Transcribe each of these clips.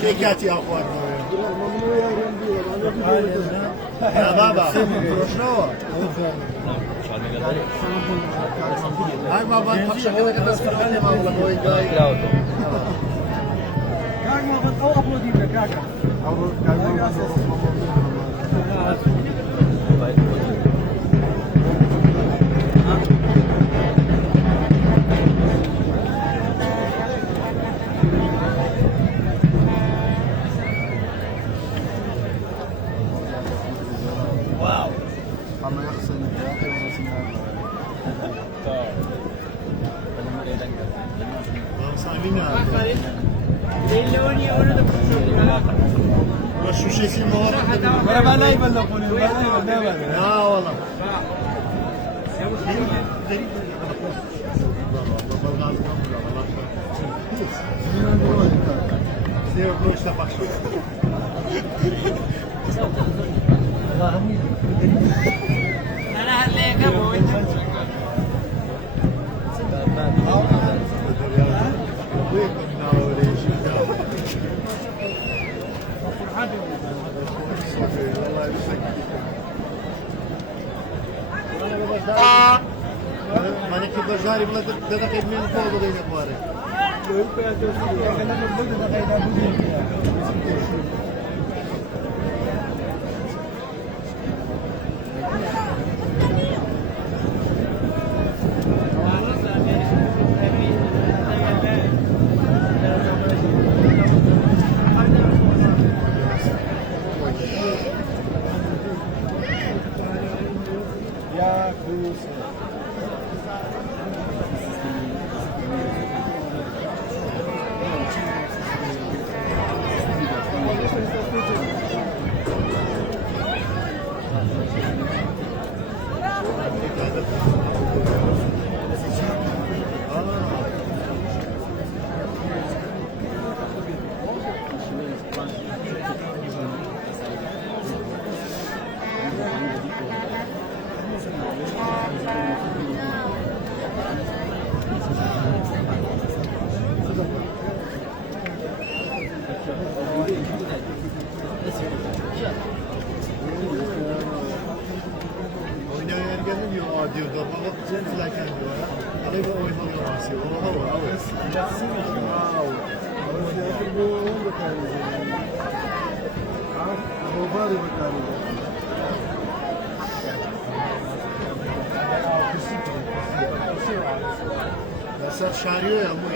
Кекати ахват. Baba, prošlo. Aj baba, tak się nie da sprawnie mam na mojej gaj. Kijk maar wat ogen die we kijken. Wow. شو شكل مهارات؟ ما لا يبلغوني لا والله. أنا هالليك أبوي. Mana ki bajari bula da kedmen ko do dine pare. Mesela şarıyor ya bu.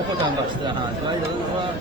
Okuldan başladı ha. Gaydalı var.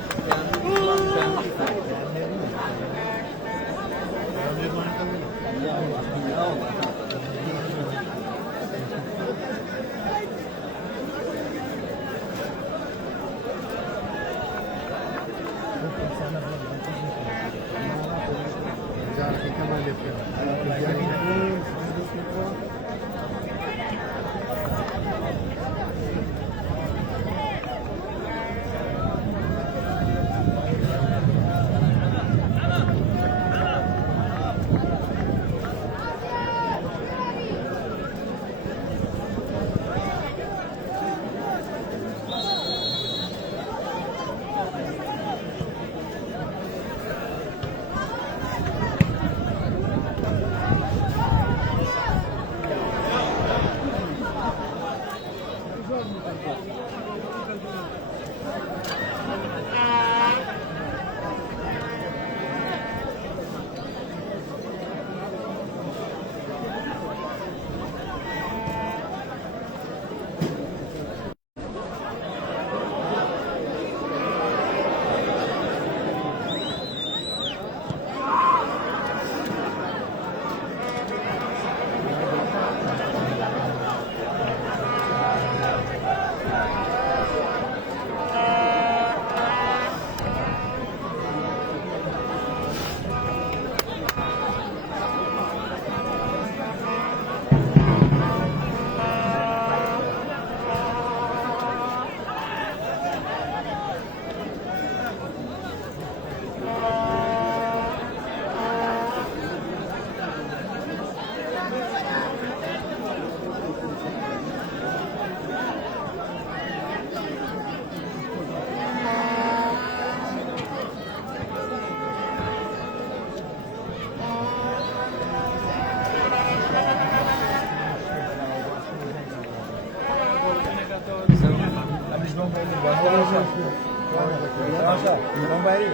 باشا منبری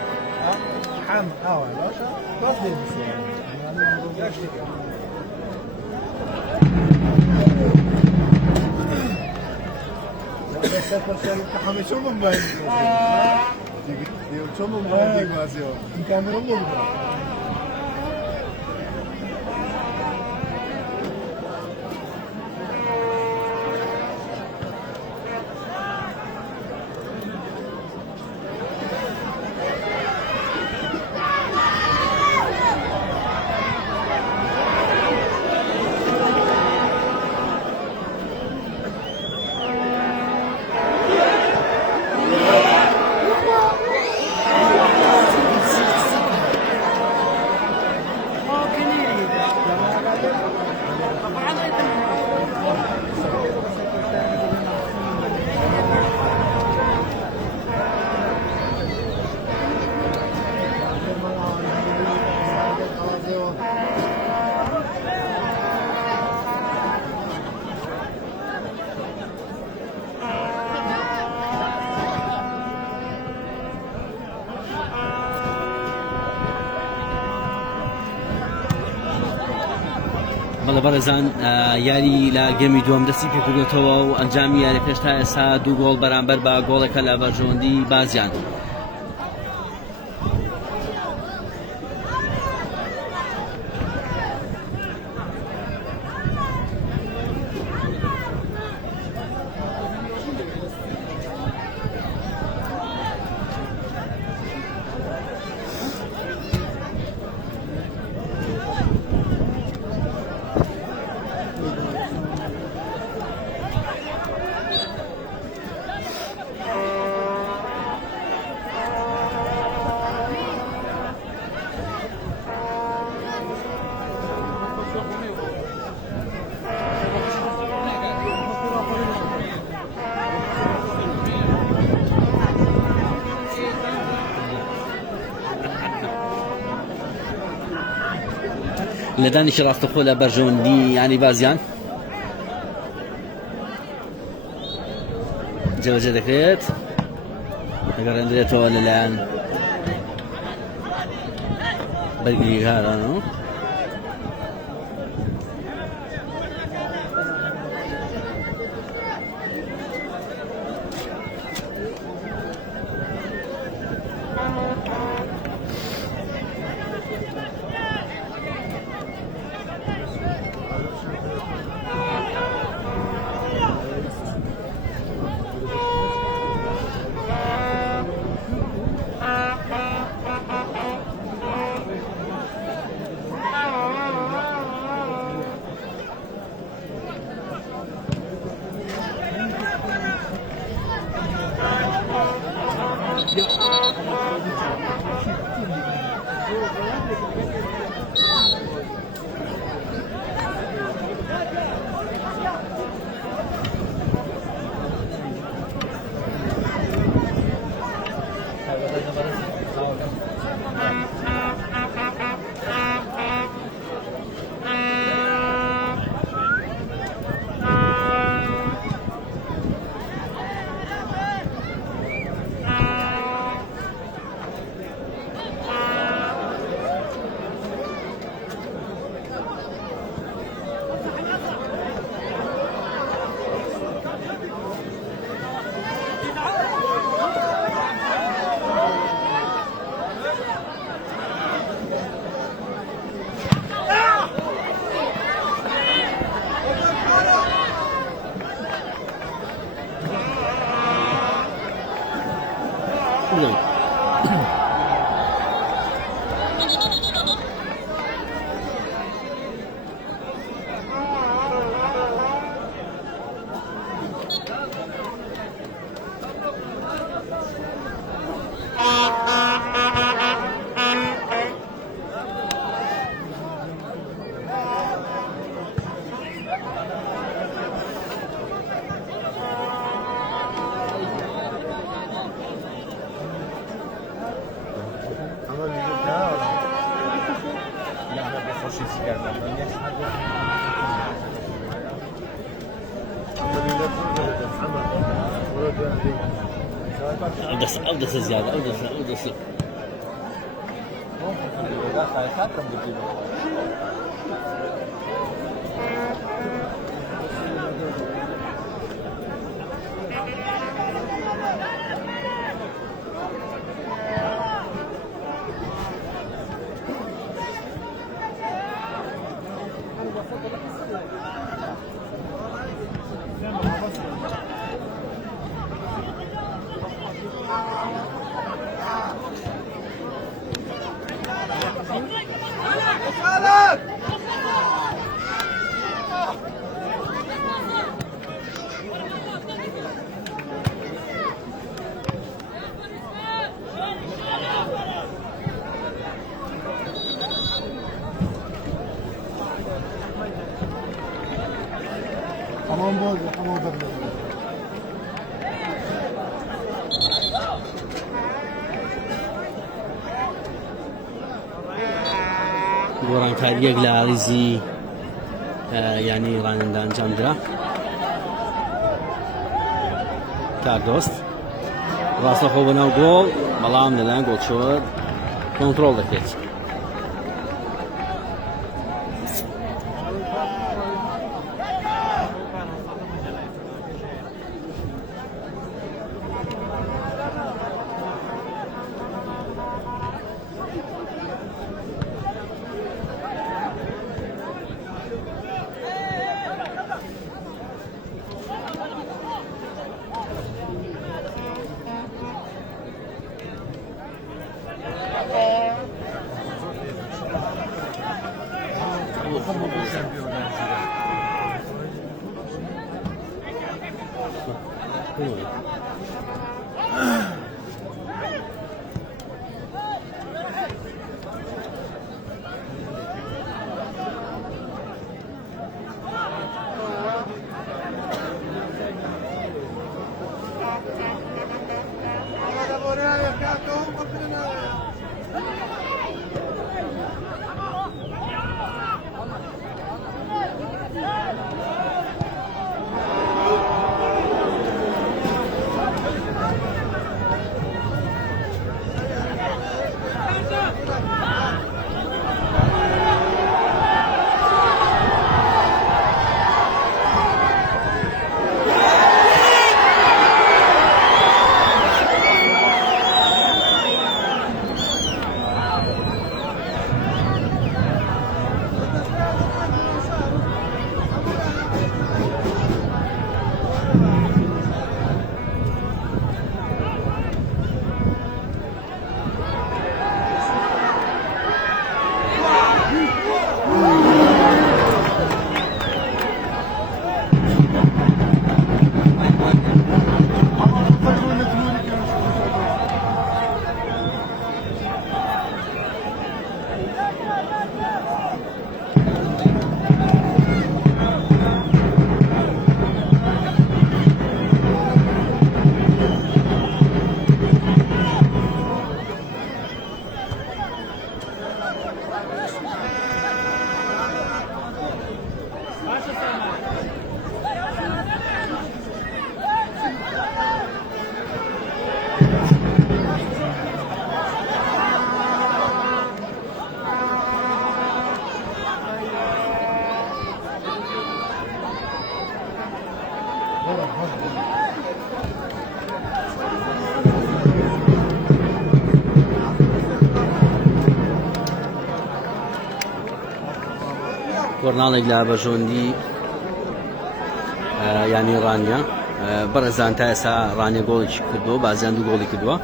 حم باشا رفت همه چون من باید دیگه چون من باید دیگه بازی ها این کامرون بود بەڵێ بەڕێزان یاری لە گەمی دووەم دەستی پێکردوێتەوە و ئەنجامی یاریەکەش تا ئێستا 2 گۆڵ بەرامبەر بە گۆڵێکە لە بەرژەوەندی بازیان. لە دانیشی ڕاستەخۆ لە بەرژەوەندی ینی بازیان جێبەجێ دەکرێت دەگەڕێنرێتەوە لەلایەن بەرگریکارانەوە. ئەو دەسە زیادە ئەو دەسە حمام باز حمام بدل گۆڕانکاریەک لە ئاڵیزی یعنی ڕانندا ئەنجام درا کاردۆست ڕاستەخۆ بەناو گۆڵ بەڵام لەلایەن گۆڵچۆر کۆنتڕۆڵ دەکرێت کۆرناڵێک لە بەژۆندی ینی ڕانیا بەڕێزان تا ئێستا ڕانیە گۆڵێکی کردووە بازیان دوو گۆڵی کردووە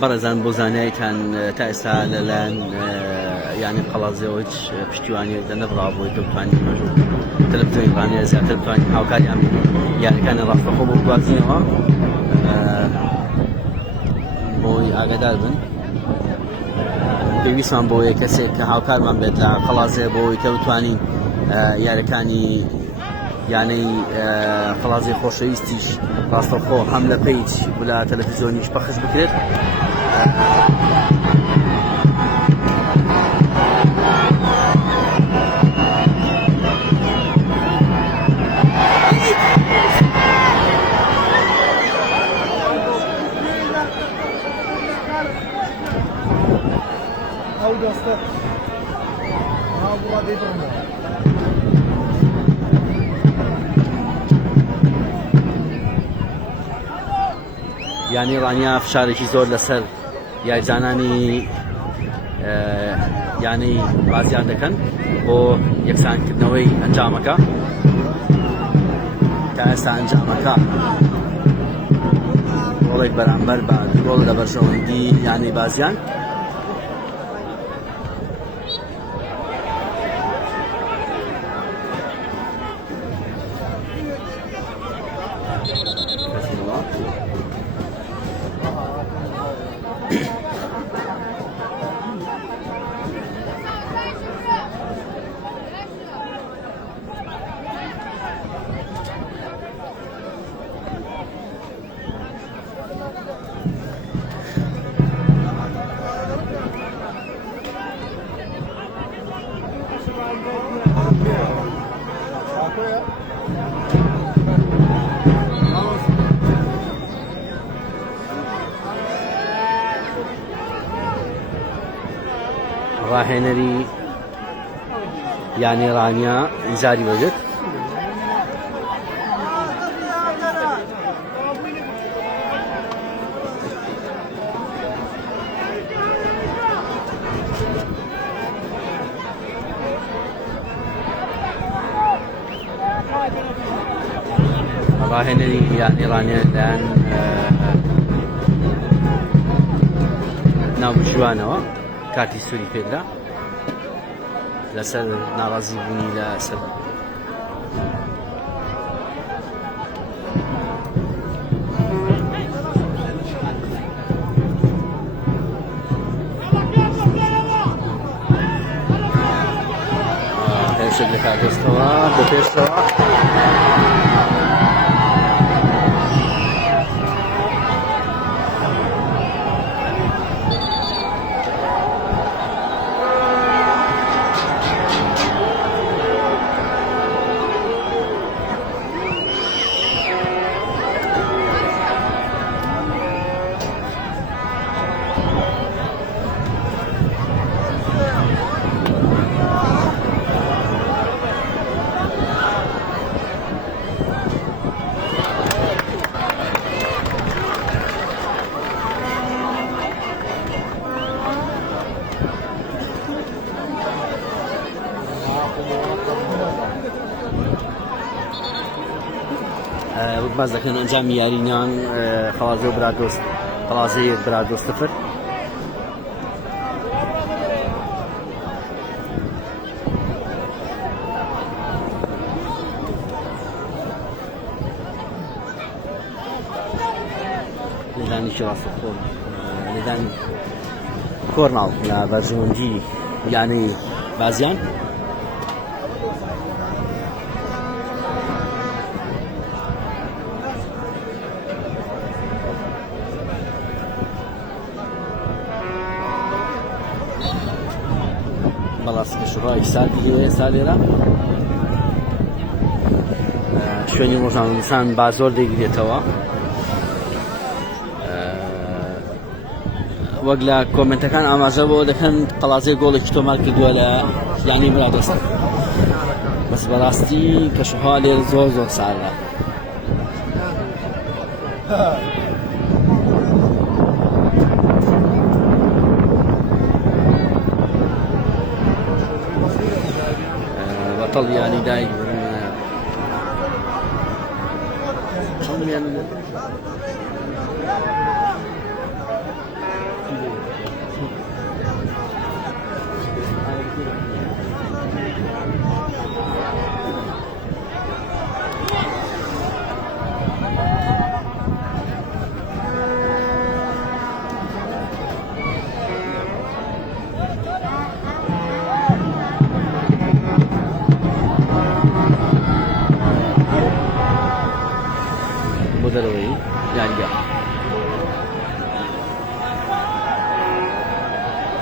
بەڕێزان بۆ زانایتان تا ئێستا لەلایەن ینی قەڵازیەوە هیچ پشتیوانیەک نەبڕابووی کە بتوانین تەلەڤیزیۆنی ڕانیە زیاتر بتوانین هاوکاری ئەم یاریەکانی ڕاستەخۆ بۆ بگوازینەوە بۆی ئاگادار بن پێویستمان بۆیە کەسێک کە هاوکارمان بێت لە قەڵازێ بۆی کە بتوانین یاریەکانی یانەی قەڵازی خۆشەویستیش ڕاستەخۆ هەم لە پەیج لە تەلەڤیزیۆنیش پەخش بکرێت او دوسته ما بغا دي برمو یعنی ڕانیا فشارێکی زۆر لەسەر یاریزانانی یعنی بازیان دەکەن بۆ یەکسانکردنەوەی ئەنجامەکە تا ئێستا ئەنجامەکە گۆڵێک بەرامبەر بە گۆڵ لە بەرژەوەندی یعنی بازیان ڕاهێنەری یعنی ڕانیا ئیزاری وەگرت ڕاهێنەری یعنی ڕانیا لەلایەن ناوجوانەوە کارتی سووری پێدرا لەسەر ناڕازی بوونی لەسەر هێرشێک لە کاردۆستەوە بۆ پێشەوە باز دەکەن ئەنجامی یارینیان خەڵازێ و برادۆست خەڵازەیەک برادۆست صفر لێدانیشی ڕاستەخۆ لێدانی کۆرناڵ لە بەرژەوەندی یانەی بازیان بەڵاستکەشڕای سادی ئێستا لێرە شوێنی ڕۆژنامەنووسان با زۆر دەیگرێتەوە وەک لە کۆمنتەکان ئاماژە بۆ دەکەن قەڵازێ گۆڵێکی تۆمار کردووە لە یانی برادۆست بەس بەڕاستی کەشوها لێرە زۆر زۆر ساردە بەتەڵ یانی دایک دەرەوەی یانگە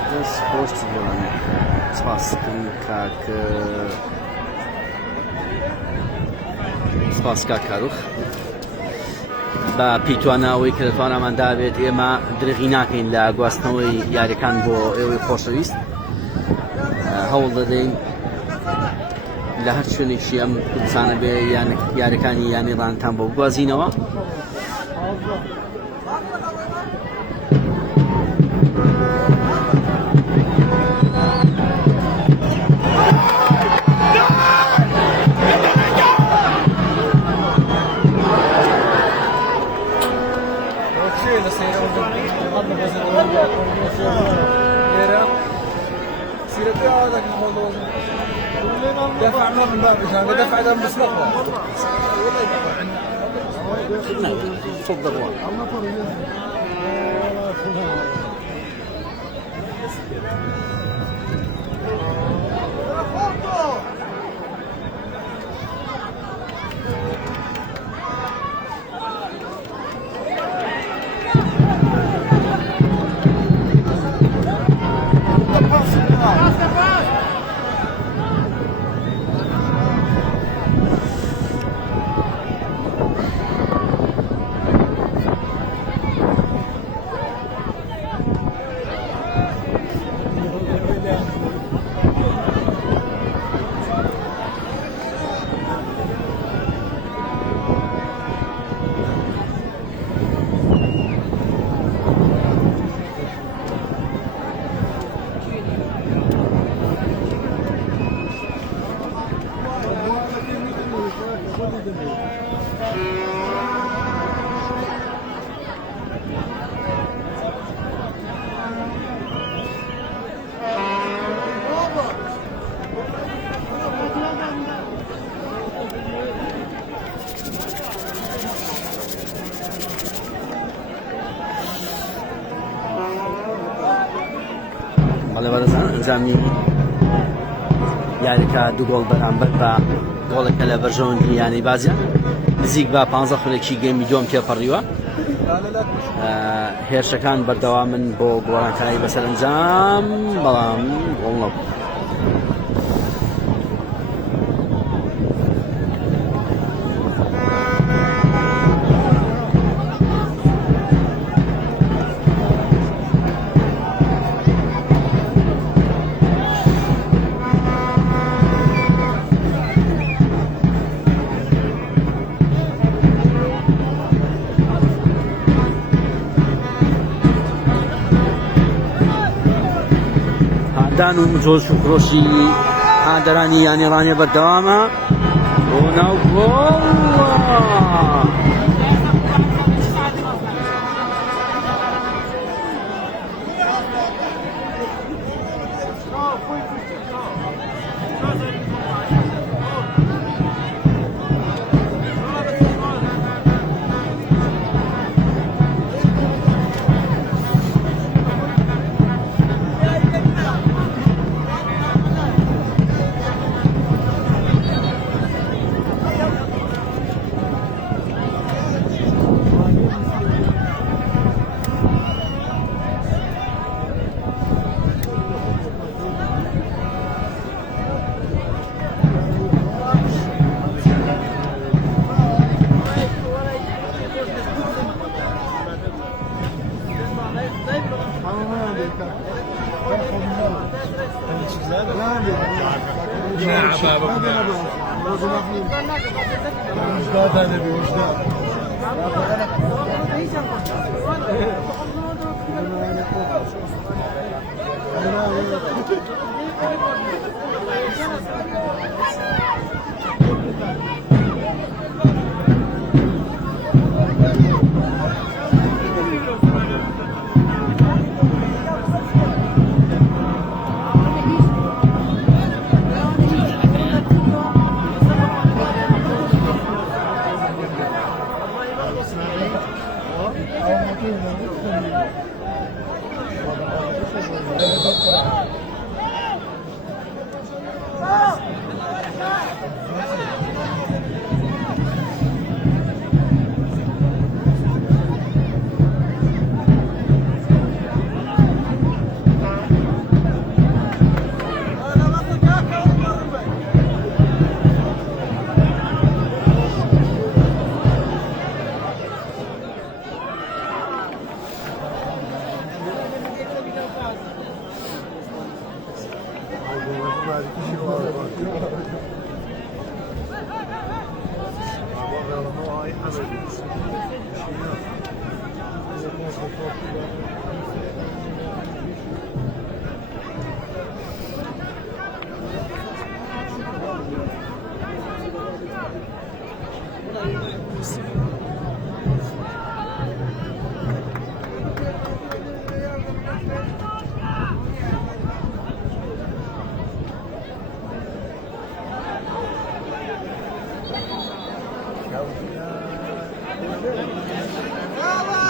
دەست خۆشت بۆڵان سپاسکن کاکە سپاس کاک کاروخ بە پیتوانەوەی کە دەتوانەمان دابێت ئێمە درێغی ناکەین لە گواستنەوەی یاریەکان بۆ ئێوەی خۆشەویست هەوڵ دەدەین لە هەر شوێنێکی ئەم کوردستانە بێ یان یاریەکانی یانیڕانتان بۆ بگوازینەوە دفع من باب عشان دفع دم بسبقه تفضل بەڵێ بەڕێزان ئەنجامی یاریەکە دوو گۆڵ بەرامبەر بە گۆڵێکە لە بەرژەوەندی یانی بازیان نزیک بە 15 خولێکی گەیمی دووەم تێپەڕیوە هێرشەکان بەردەوامن بۆ گۆڕانکاری بەسەرئەنجام بەڵام گۆڵ نەبوو دان و جۆش و خۆشی ئاگەرانی یانیڕانیە بەردەوامە بۆ ناو گۆڵ بعد کشی رو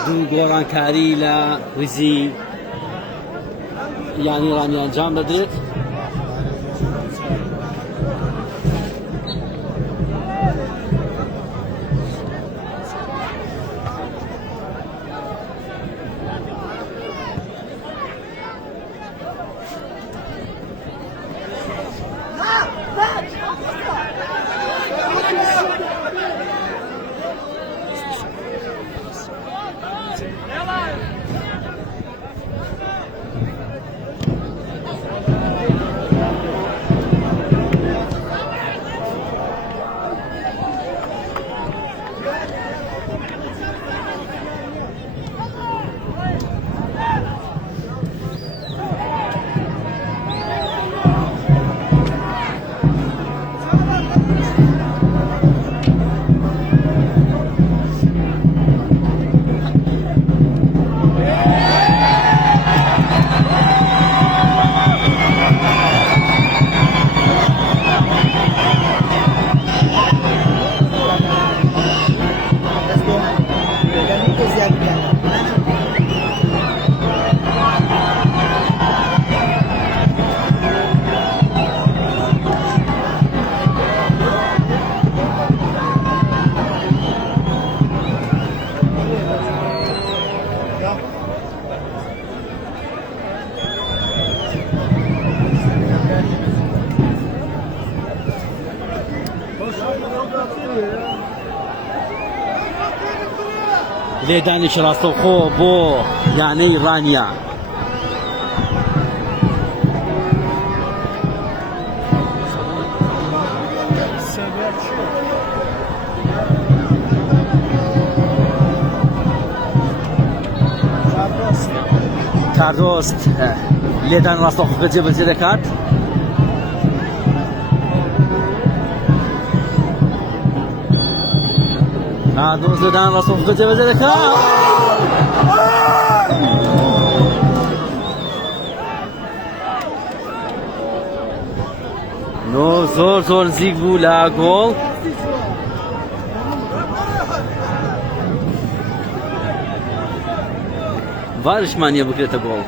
دوو گۆڕانکاری لە ریزی یانی ڕانی ئەنجام دەدرێت. لێدانێکی ڕاستەوخۆ بۆ یانەی ڕانیا. کاردۆست لێدان ڕاستەوخۆکە جێبەجێ دەکات. کاردۆست لێدان ڕاستەوخۆکە جێبەجێ دەکات. زۆر نزیک بوو لە گۆڵ. ڤارشمانیە بکرێتە گۆڵ.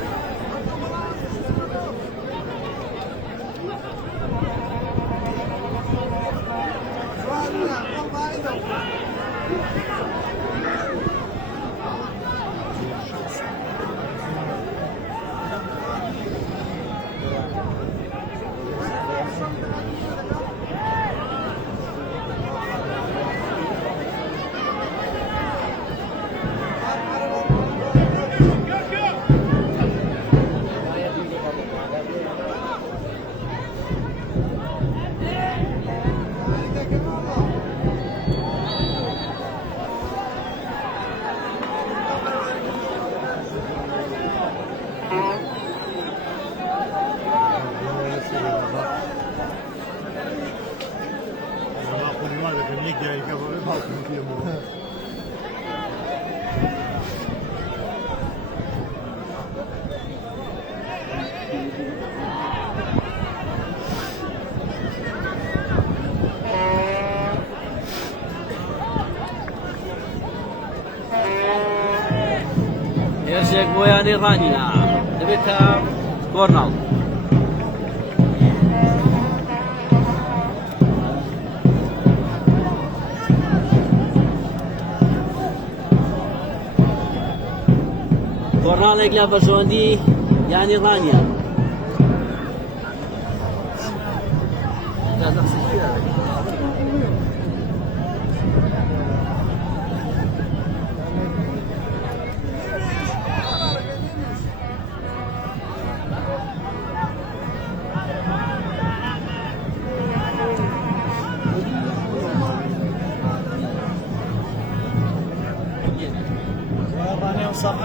هێرشێک بۆ یانی ڕانیا دەبێتە کۆرناڵ. کۆرناڵێک لە بەشۆندی یانی ڕانیا.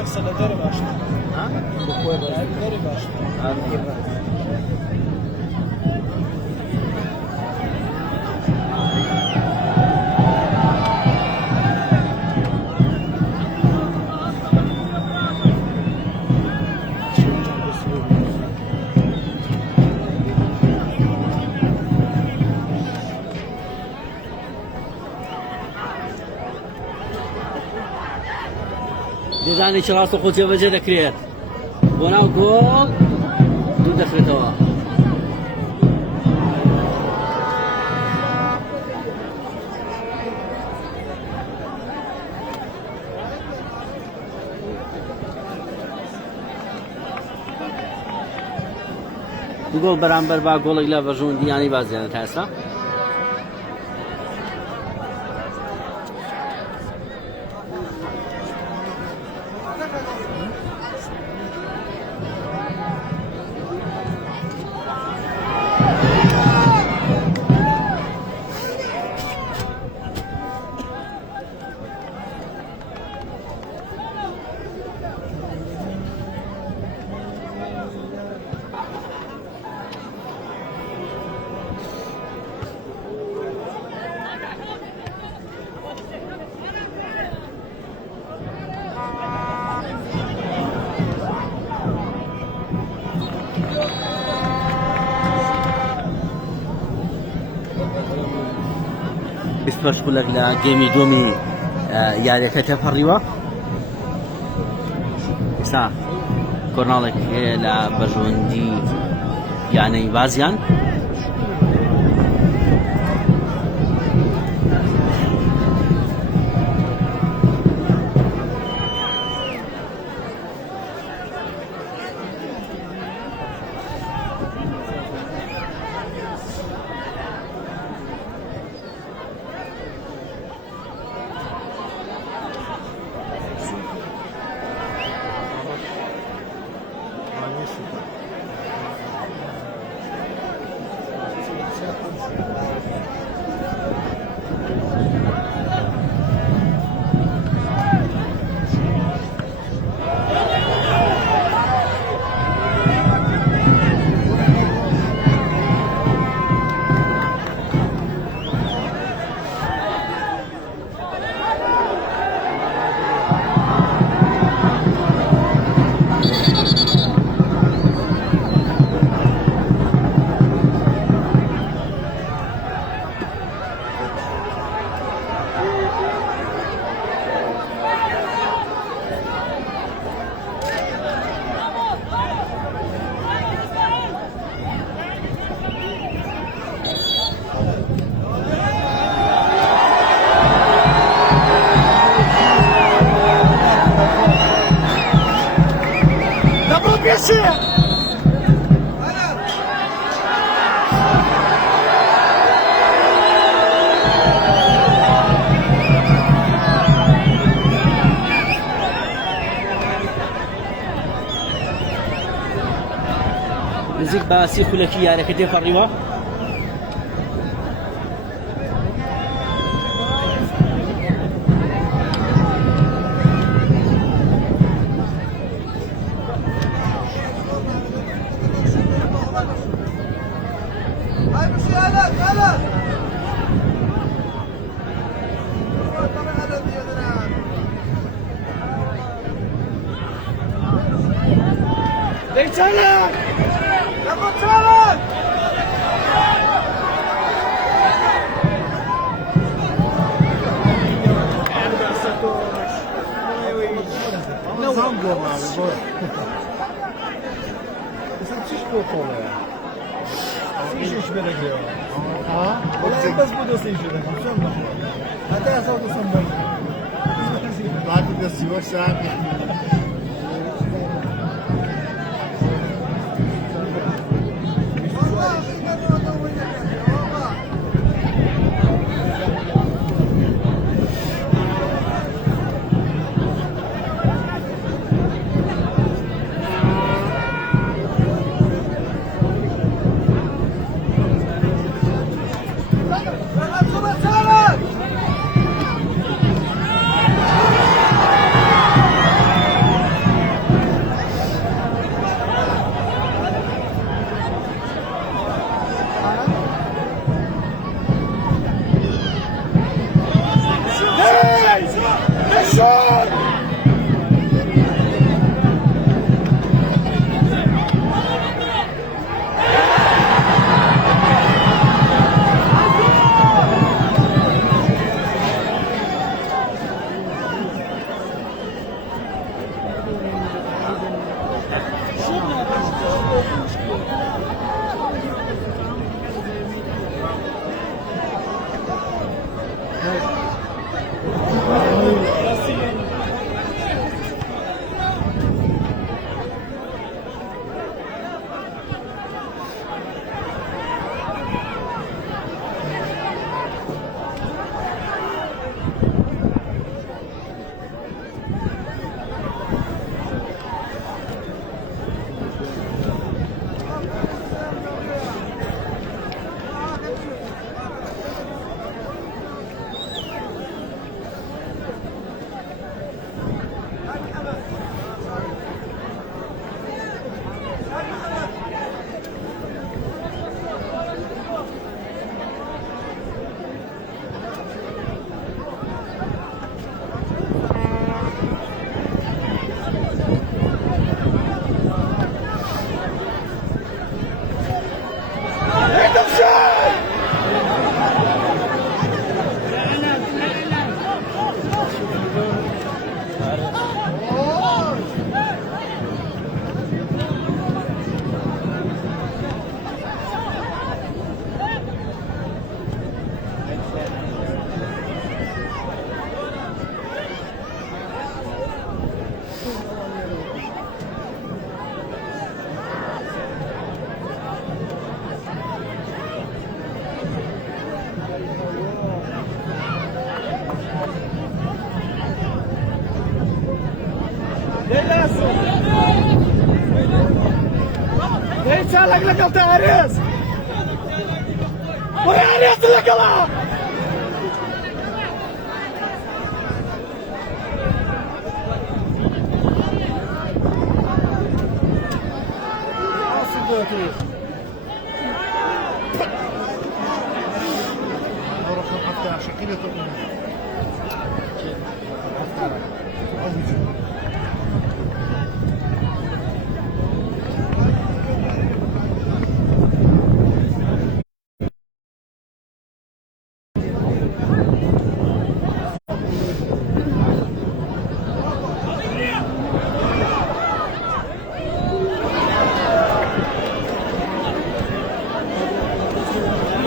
Aksa'da deri başlı. Ha? Deri başlı. دەزانێت چ ڕاستە خۆ جێبەجێ دەکرێت بۆ ناو گۆڵ دوو دەخرێتەوە دوو گۆڵ بەرامبەر با گۆڵێک لە بەژوندیانی بازیانە تا ئێستا پەشقولەک لە گێمی دومی یاریەکە تێپەڕیوە ئێستا کۆرناڵێک هەیە لە بەژوندی یانەی بازیان نزیک بە سی خولەکی یاریەکە تێپەڕیوە سالك لقلت عريس ويا عريس لقلها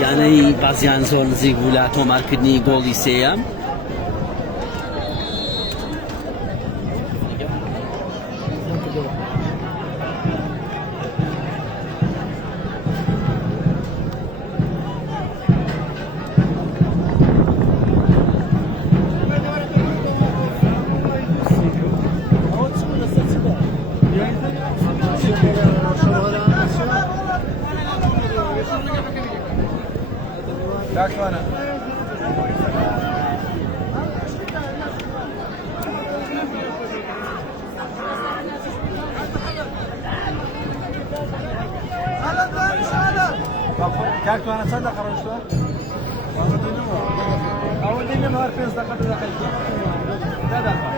يعني بعضیان زۆر نزیک بوو لە تۆمارکردنی گۆڵی سێیەم. كاكتو انا تصدق خرجتها؟ اول دي نهار 5 دقائق دخلت لا دخل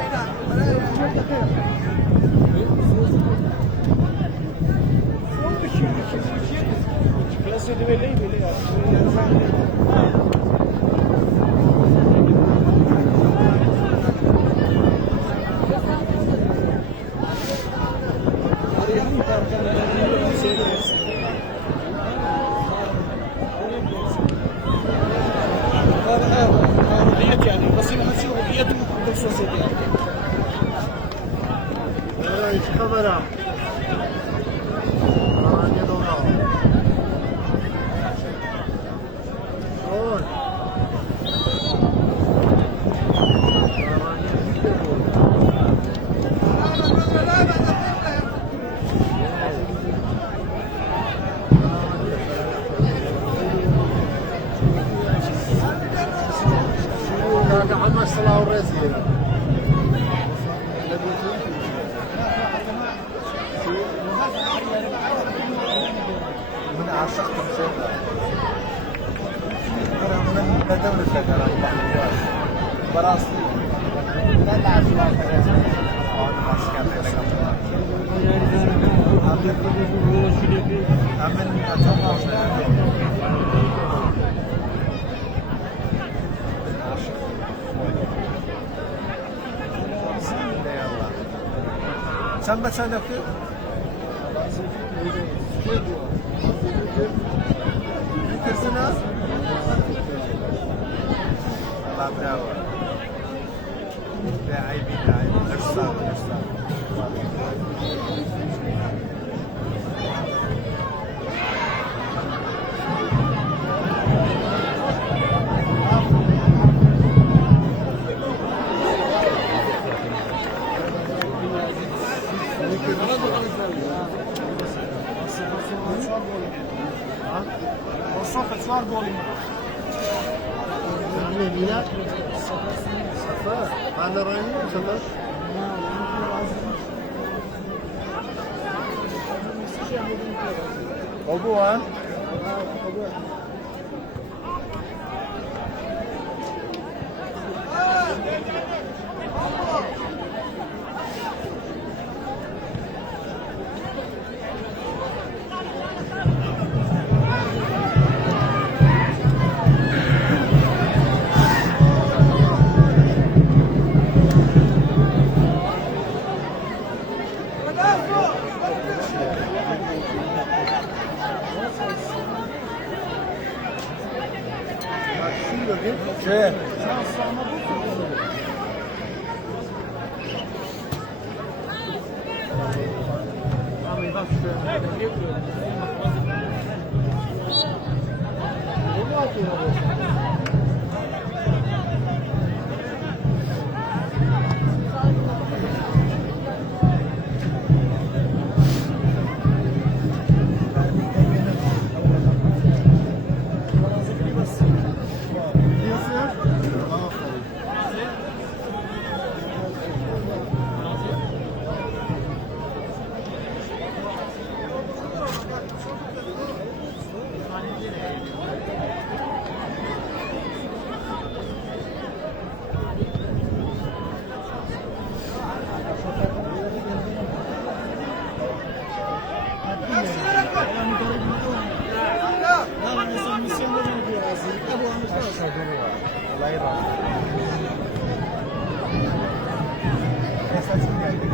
Sen kaç ay yaptın? Bitirsin ha? Allah bravo. لاعبين ارسال ارسال وصفت شوار جولي أنا رأيي سفر أبوه Şey. Allah razı olsun. Esasın geldi.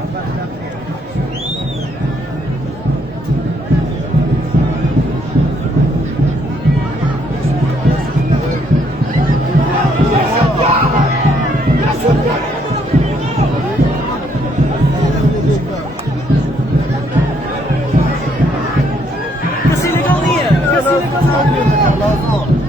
Allah razı olsun.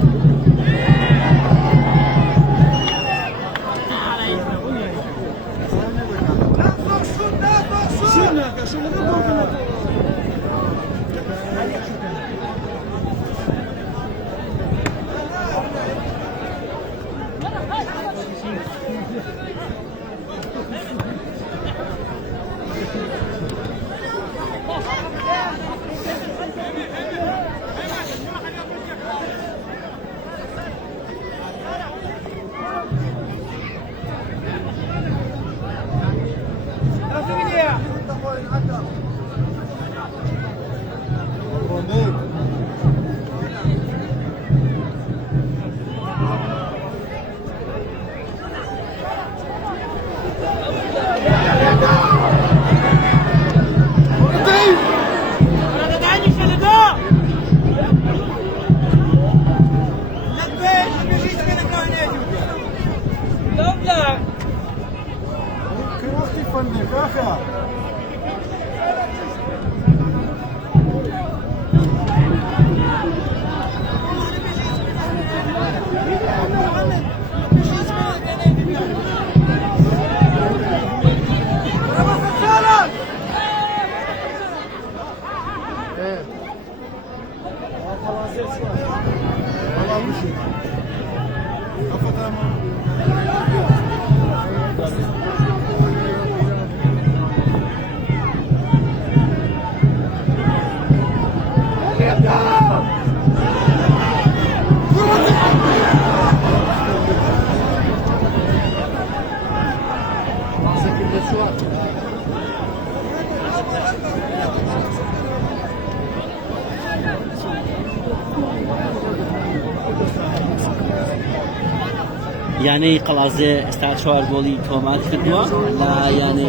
يعني قلازه استعشار قولي تومات كدوا لا يعني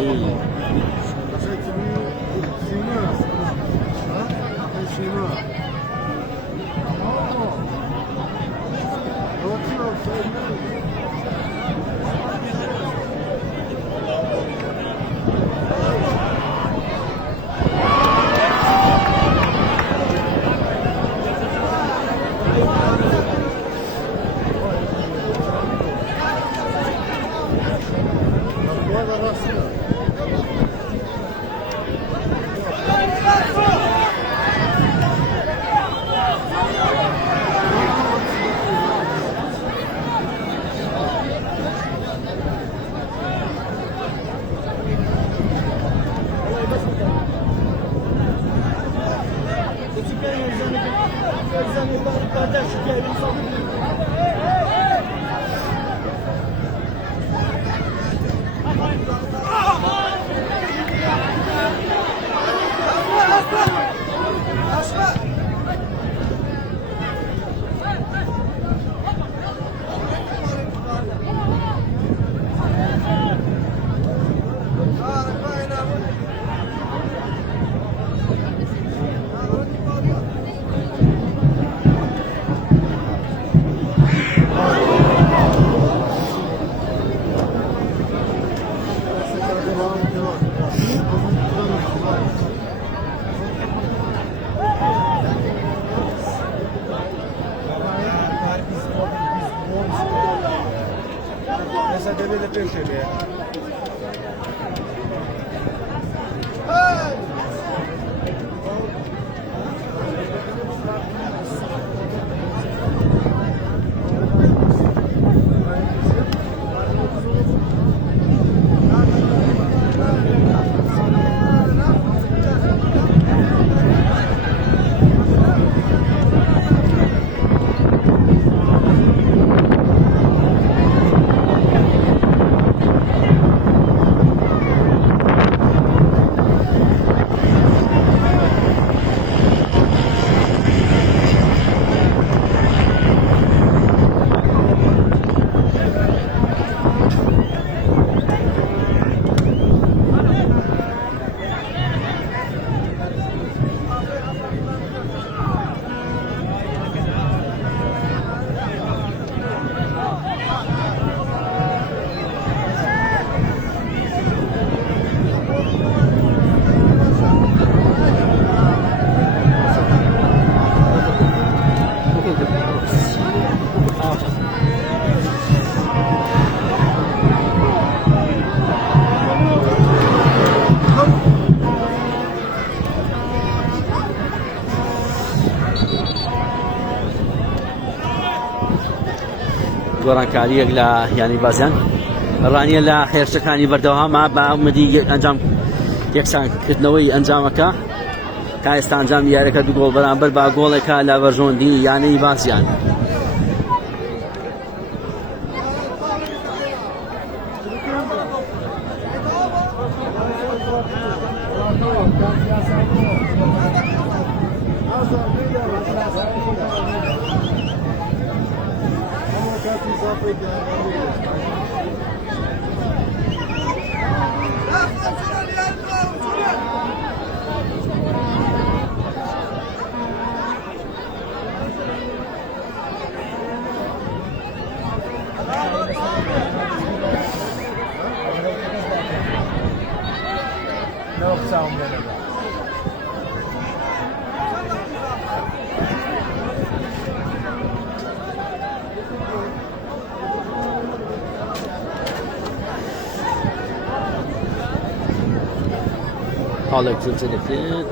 Essa deve de perceber. گۆڕانکاریەک لە ینی بازیان ڕانیە لە خێرشەکانی بەردەوامە بە ئەومەدی ئەنجام یەکسانکردنەوەی ئەنجامەکە تا ئێستا ئەنجام یاریەکە دوو گۆڵ بەرامبەر با گۆڵێکە لە بەرژۆندی یانەی بازیان. Alex Zedek'in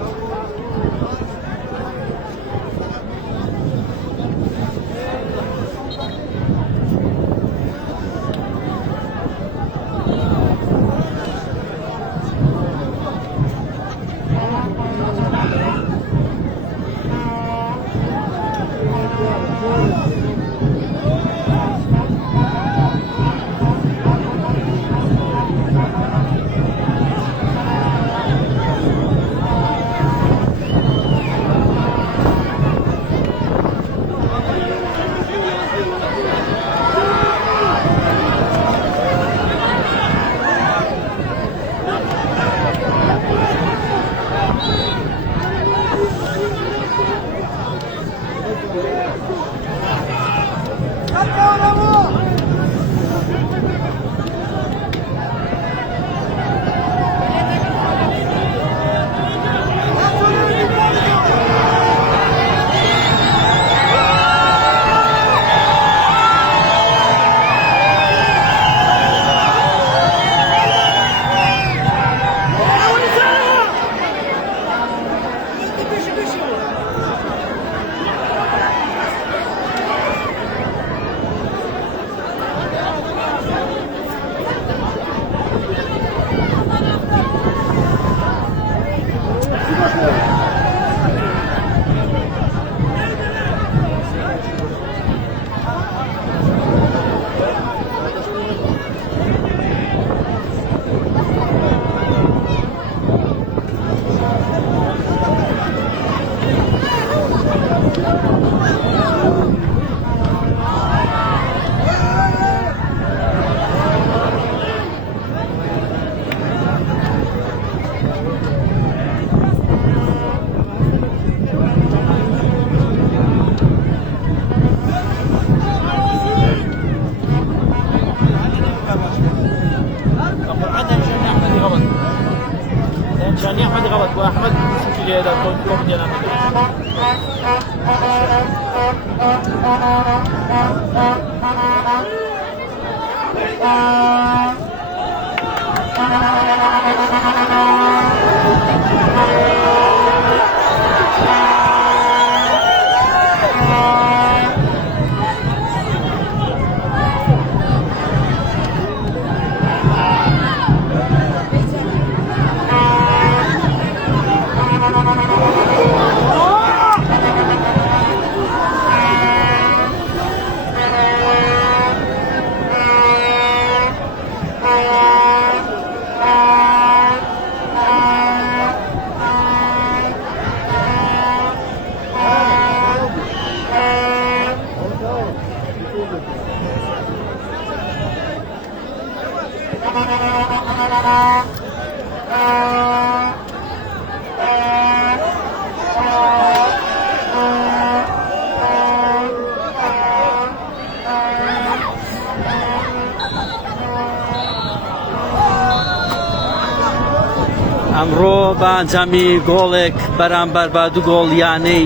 ئەمڕۆ بە ئەنجامی گۆڵێک بەرامبەر بە دوو گۆڵ یانەی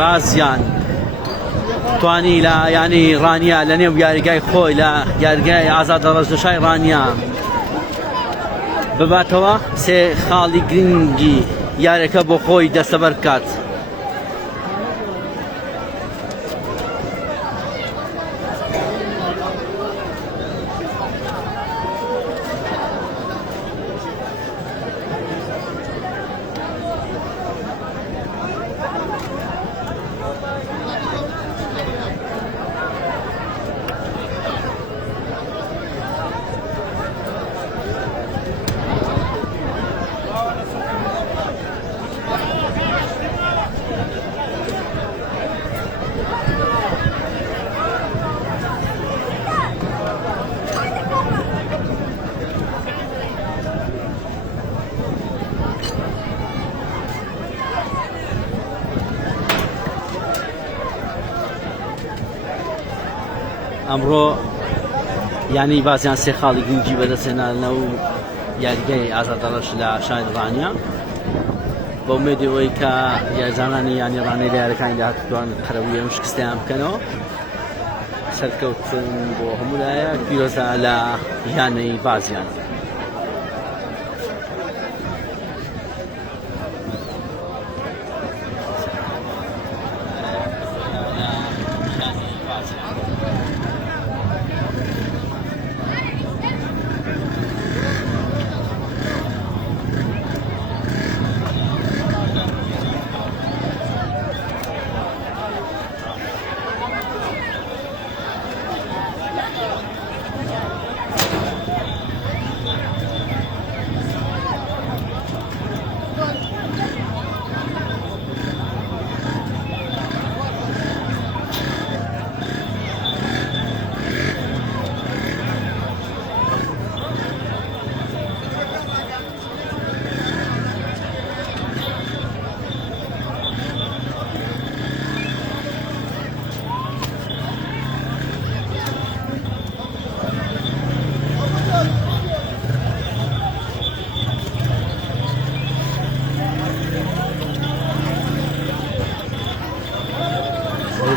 بازیان توانی لە ینی ڕانیا لە نێو یاریگای خۆی لە یاریگای ئازادە ڕەشدەشای ڕانیا بباتەوە سێ خاڵی گرنگی یاریەکە بۆ خۆی دەستەبەر بکات. ئەمڕۆ یعنی بازیان سێ خاڵی گرنگی بەدەستێنانە و یاریگەی ئازادەڕەش لە شاری ڕانیا بە ئومێدی ئەوەی کە یاریزانانی ینی ڕانەی لە یاریەکانی داهاتوان قەرەویە و شکستیان بکەنەوە سەرکەوتن بۆ هەموو لایەک پیرۆزە لە یانەی بازیان.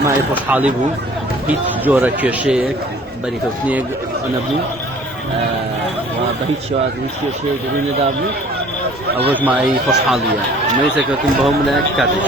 مای خۆشحاڵی بوو هیچ جۆرە کێشەیەک بەریکەوتنێک نەبوو بە هیچ شێوازە هیچ کێشەیەک دەروی نەدا بوو ئەوەش مای خۆشحاڵیە مەی سەرکەوتن بە هەموو لایەک کاتێک